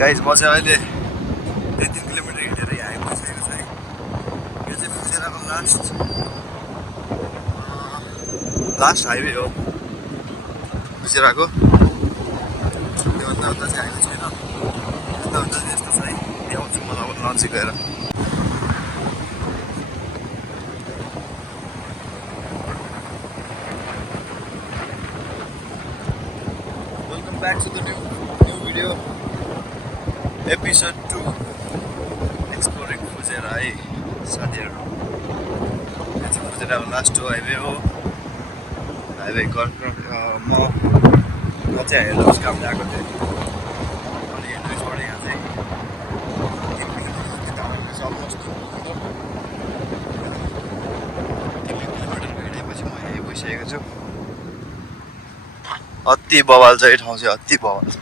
Guys म चाहिँ अहिले 2-3 किलोमिटर हिँडेर यहाँ आइपुगिसकेको छु है। यो चाहिँ फुजेराको लास्ट हाइवे हो फुजेराको। त्योभन्दा उता चाहिँ हाइवे छैन, त्योभन्दा चाहिँ यस्तो छ है। देखाउँछु म अब नजिक गएर। Welcome back to the new video episode 2 exploring Fujairah है साथीहरू। यो चाहिँ फुजेराको लास्ट हाइवे हो। हाइवे म चाहिँ हेर्नुहोस् काम गएको थिएँ। अनि हेर्नुहोस् यहाँ चाहिँ 3 किलोमिटर अलमोस्ट 3 किलोमिटर हिँडेपछि म यहीँ गइसकेको छु। अति बवाल छ यो ठाउँ चाहिँ, अति बवाल छ।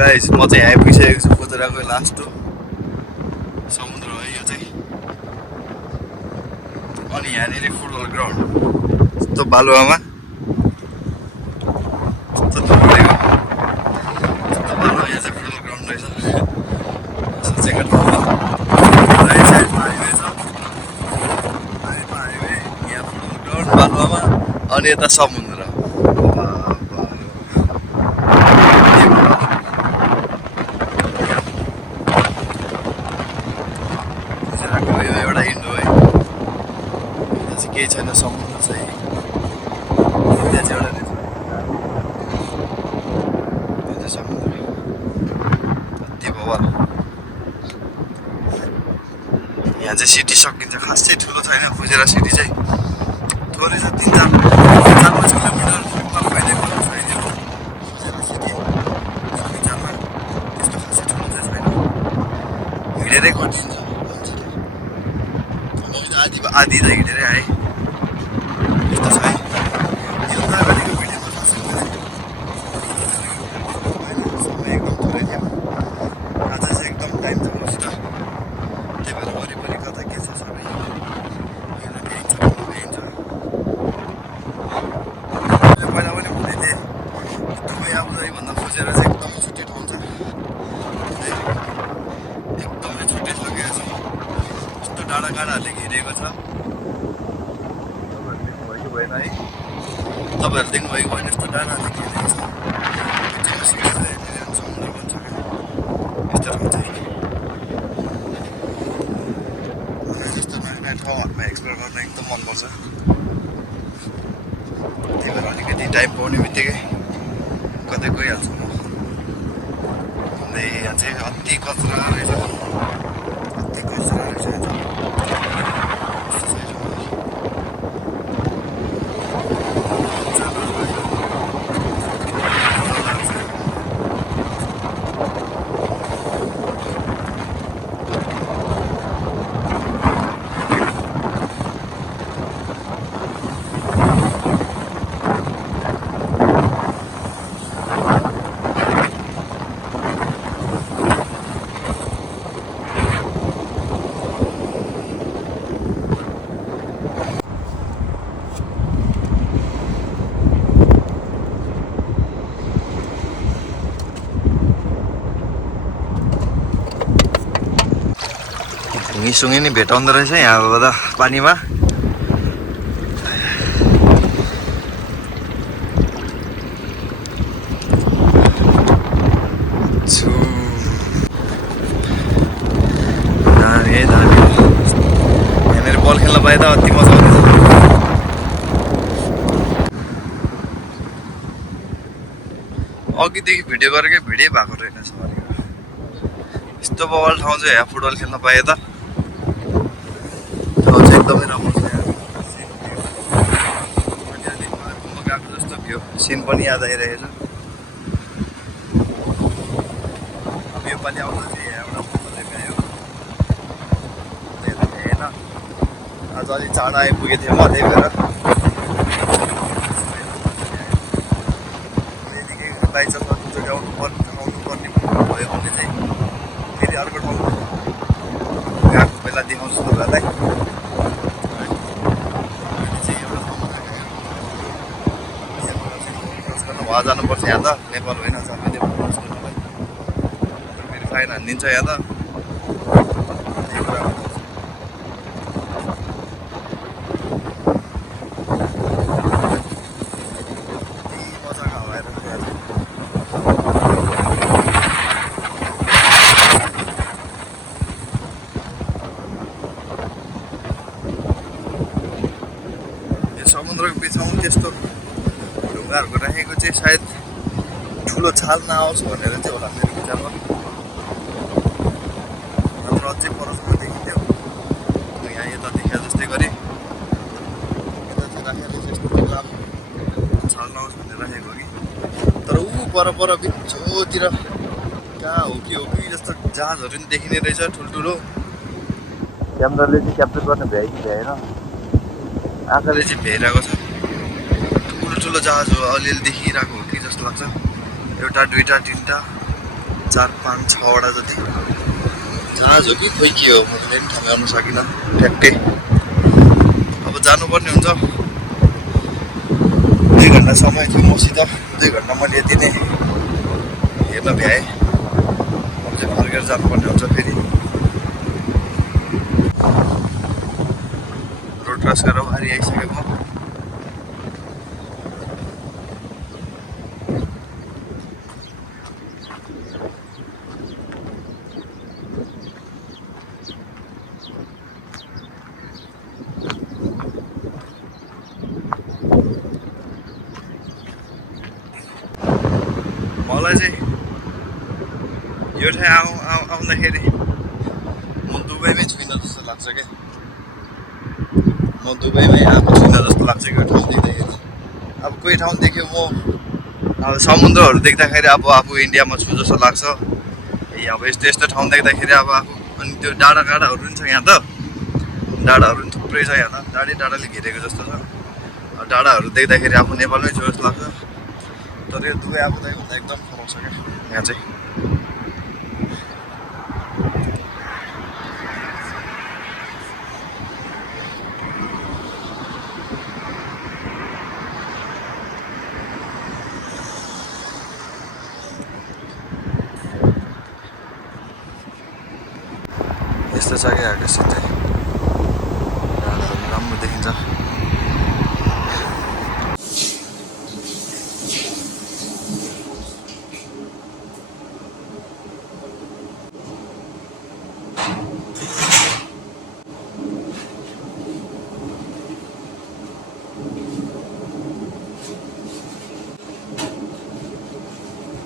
गाइस म चाहिँ यहाँ आइपुगिसकेको छु। फुजेराको लास्ट हो समुद्र हो यो चाहिँ। अनि यहाँनिर फुटबल ग्राउन्ड यस्तो बालुवामा यस्तो बालुवा, यहाँ चाहिँ फुटबल ग्राउन्ड रहेछ। सेकेन्ड ठाउँमा राइट साइडमा हाइवे छ, हाइवे यहाँ फुटबल ग्राउन्ड बालुवामा, अनि यता समुद्र। केही छैन, समुद्र चाहिँ त्यहाँ चाहिँ एउटा त्यो चाहिँ समुद्र अति बवाल। यहाँ चाहिँ सिटी सकिन्छ, खास चाहिँ ठुलो छैन फुजेरा सिटी चाहिँ, थोरै छ। 3-4 किलोमिटर फैलिएको छ अहिले फुजेरा सिटी विचारमा। त्यस्तो खासै ठुलो चाहिँ छैन, हिँडेरै कटिन्छ मान्छेले। आधी त हिँडेरै आएँ यस्तो छ है। यो अगाडिको भिडियोमा समय एकदम थोरै थियो, आज चाहिँ एकदम टाइम छ मसित। त्यही भएर वरिपरि कता के छ सबै हेर्न भ्याइन्छ, भ्याइन्छ। पहिला पनि भन्दै थिएँ दुबई आबुधाबी भन्दा फुजेरा चाहिँ एकदमै छुट्टै ठाउँ छ, एकदमै छुट्टै सकेको छ। यस्तो डाँडा काँडाहरूले घेरिएको छ। भएन है, तपाईँहरू देख्नुभएको भएन यस्तो डाँडाले घेरिएको छ। समुद्र पनि छ क्या यस्तो ठाउँ चाहिँ। मलाई जस्तो नयाँ नयाँ ठाउँहरूमा एक्सप्लोर गर्न एकदम मनपर्छ। त्यही भएर अलिकति टाइम पाउने बित्तिकै कतै गइहाल्छु म। घुम्दै यहाँ चाहिँ अति कचरा रहेछ, अति कचरा रहेछ यहाँ चाहिँ। ढुङ्गी नि भेटाउँदो रहेछ यहाँबाट पानीमा। यहाँनिर बल खेल्न पाए त अति मजा आउँदैछ। अघिदेखि भिडियो गरेकै भिडियो भएको रहेनछ भनेको यस्तो बवाल ठाउँ चाहिँ यहाँ फुटबल खेल्न पाए त ठाउँ चाहिँ एकदमै राम्रो छ यहाँ गएको जस्तो भ्यू सिन पनि याद आइरहेछ अब योपालि आउँदा चाहिँ यहाँबाट मजाले भ्यायो होइन आज अलिक चाँडो आइपुगेको थिएँ म त्यही भएर बाइचान्स अर्कोचोटि आउनुपर्ने भयो भने चाहिँ फेरि अर्को ठाउँ गएको बेला देखाउँछु तपाईँहरूलाई उहाँ जानुपर्छ यहाँ त नेपाल होइन जाँदै क्रस गर्नलाई फेरि फाइन हानिदिन्छ यहाँ त मजाको हवाएर यो समुद्रको बिचमा त्यस्तो ढुङ्गाहरूको राखेको चाहिँ सायद ठुलो छाल नआओस् भनेर चाहिँ होला मेरो विचारमा नत्र अझै परसम्म देखिन्थ्यो यहाँ यता देखिया जस्तै गरी यता चाहिँ राखेर चाहिँ छाल नआओस् भनेर राखेको कि तर ऊ पर बिचोतिर कहाँ हो कि जस्तो जहाजहरू पनि देखिने रहेछ ठुल्ठुलो क्यामेराले चाहिँ क्याप्चर गर्न भ्यायो कि भ्याएन आँखाले चाहिँ भ्याइरहेको छ ठुलो जहाज हो अलिअलि देखिरहेको हो कि जस्तो लाग्छ एउटा दुईवटा तिनवटा 4 5 6वटा जति जहाज हो कि खोइ के हो मैले पनि थाहा गर्न सकिनँ ट्याक्कै अब जानुपर्ने हुन्छ 2 घन्टा समय थियो मसित 2 घन्टा मैले यति नै हेर्न भ्याएँ अब चाहिँ फर्केर जानुपर्ने हुन्छ फेरि रोड क्रस गरेर भारी आइसकेँ म मलाई चाहिँ यो ठाउँ आउँदाखेरि म दुबईमै छुइनँ जस्तो लाग्छ क्या म दुबईमै आएको छुइनँ जस्तो लाग्छ कि यो ठाउँ देख्दाखेरि अब कोही ठाउँ देख्यो म अब समुद्रहरू देख्दाखेरि अब आफू इन्डियामा छु जस्तो लाग्छ अब यस्तो ठाउँ देख्दाखेरि अब आफू अनि त्यो डाँडाकाँडाहरू पनि छ यहाँ त डाँडाहरू पनि थुप्रै छ यहाँ त डाँडाले घेरेको जस्तो छ डाँडाहरू देख्दाखेरि आफू नेपालमै छु जस्तो लाग्छ तर यो दुबई आबुधाबीभन्दा एकदम फरक छ क्या यहाँ चाहिँ यस्तो छ क्या यहाँको सिन चाहिँ राम्रो देखिन्छ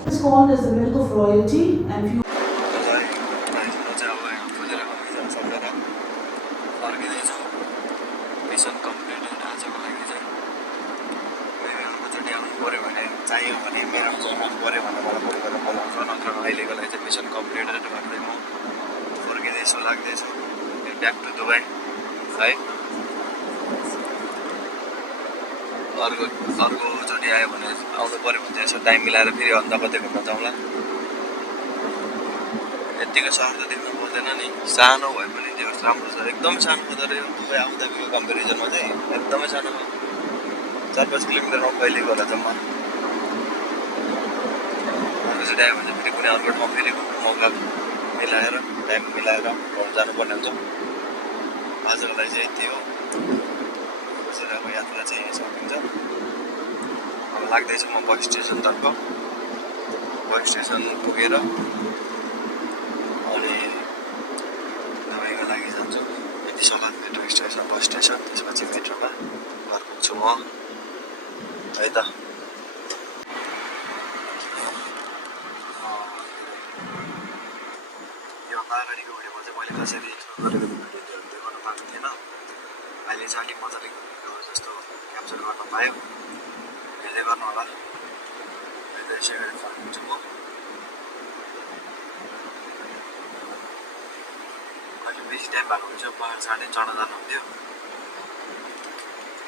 It's called as the milk of royalty and few mission completed आजको लागि चाहिँ अर्कोचोटि आउनु पऱ्यो भने चाहियो भने मेरो आउनु पऱ्यो भने मलाई परिवारले बोलाउँछ नत्र अहिलेको लागि चाहिँ मिसन कम्प्लिटेड गर्दै म फर्किँदैछु लाग्दैछु ब्याक टु दुबई है अर्कोचोटि आयो भने आउनु पऱ्यो भने चाहिँ यसो टाइम मिलाएर फेरि अन्त कतै घुम्न जाउँला यत्तिको सहर त देख्नु पर्दैन नि सानो भए पनि त्यो राम्रो छ एकदम सानो हुँदो रहेछ दुबई आबुधाबीको कम्पेरिजनमा चाहिँ एकदमै सानो 4-5 किलोमिटरमा फैलिएको होला जम्मा अर्कोचोटि आयो भने फेरि कुनै अर्को ठाउँ फेरि घुम्नु मौका मिलाएर टाइम मिलाएर जानुपर्ने हुन्छ आजको लागि चाहिँ यति हो बसेरको यात्रा चाहिँ यहीँ सकिन्छ अब लाग्दैछु म बस स्टेसनतर्फ बस स्टेसन पुगेर अनि दुबईको लागि जान्छु यति सल्लाह मेट्रो स्टेसन बस स्टेसन त्यसपछि मेट्रोमा घर पुग्छु म है त चाहिँ अलिक मजाले जस्तो क्याप्चर गर्न पायो हेर्दै गर्नु होला हेर्दै यसै गरी फर्किन्छु म अहिले बेसी टाइम भएको हुन्छ पहाड छाड्दै चढ्न जानु हुन्थ्यो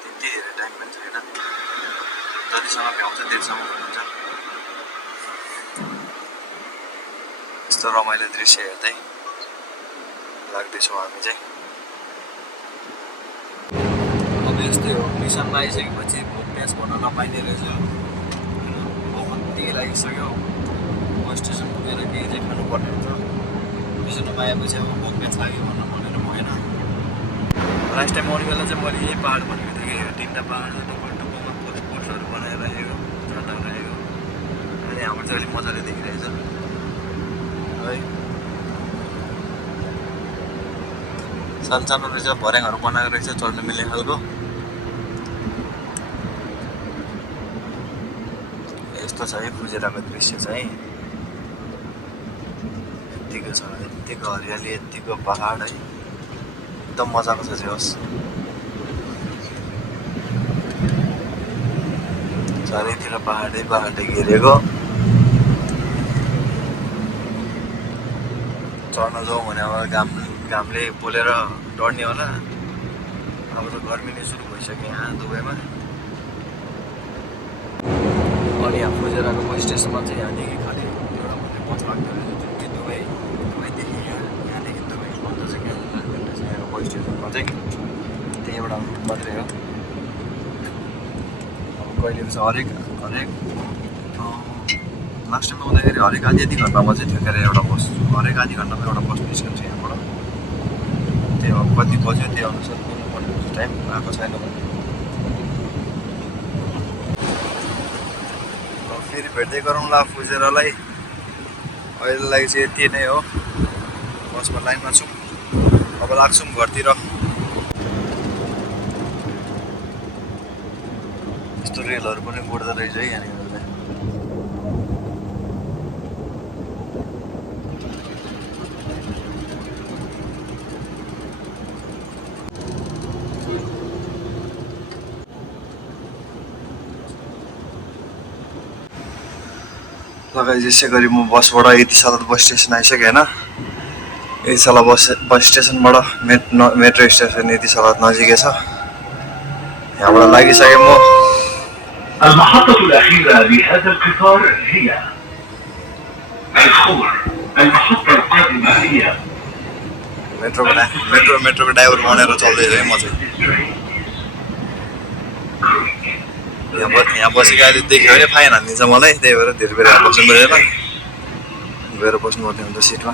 त्यति धेरै टाइम पनि छैन जतिसम्म भ्याउँछ त्यतिसम्म हुन्छ यस्तो रमाइलो दृश्य हेर्दै लाग्दैछौँ हामी चाहिँ अब यस्तै हो मिसनमा आइसकेपछि भोक म्याच भन्न नपाइने रहेछ भोक कतिकै लागिसक्यो म स्टेसन पुगेर केही चाहिँ खानुपर्ने हुन्छ मिसनमा आएपछि अब भोक म्याच लाग्यो भन्न भनेर भएन लास्ट टाइम आउने बेला चाहिँ मैले यही पाहाड भनेको थिएँ कि 3टा पाहाड टुप्पोमा पोस्टहरू बनाएर राखेको झन्डा राखेको अहिले हाम्रो चाहिँ अलिक मजाले देखिरहेछ है सानो रहेछ भर्याङहरू बनाएको रहेछ चढ्न मिल्ने खालको यस्तो छ है फुजेराको दृश्य चाहिँ यत्तिको छ यत्तिको हरियाली यत्तिको पहाड है एकदम मजाको छ चाहिँ होस् चारैतिर पहाडै पहाडै घेरेको चढ्न जाउँ भने अब घामले पोलेर डढ्ने होला अब त गर्मी नै सुरु भइसक्यो यहाँ दुबईमा अनि यहाँ फुजेराको बस स्टेसनमा चाहिँ यहाँदेखि खालि एउटा मात्रै बस लाग्दो रहेछ जुन कि दुबईदेखि यहाँदेखि दुबई 15 किलोमिटर लाग्दो रहेछ यहाँको बस स्टेसनमा चाहिँ त्यही एउटा मात्रै हो अब कहिले चाहिँ हरेक लास्ट टाइम आउँदाखेरि हरेक आधी घन्टामा चाहिँ थियो के अरे एउटा बस हरेक आधी घन्टामा एउटा बस निस्कन्छ यहाँबाट त्यही हो कति बज्यो त्यही अनुसार कुर्नुपर्ने हुन्छ टाइम आएको छैन भने फेरि भेट्दै गरौँला फुजेरालाई अहिलेलाई चाहिँ यति नै हो बसमा लाइनमा छौँ अब लाग्छौँ घरतिर यस्तो रेलहरू पनि गुड्दो रहेछ है यहाँनिर लगाइ यसै गरी म बसबाट यति साल बस स्टेसन आइसकेँ होइन यति साल बस स्टेसनबाट मेट्रो स्टेसन यति साल नजिकै छ यहाँबाट लागिसकेँ म المحطة الأخيرة لهذا القطار هي الخور المحطة القادمة هي मेट्रोको ड्राइभर बनेर चल्दैछु है म चाहिँ यहाँ बसेको अहिले देख्यो भने फाइन हानिदिन्छ मलाई त्यही भएर धेरै बेर यहाँ बस्नु परेन गएर बस्नुपर्ने हुन्छ सिटमा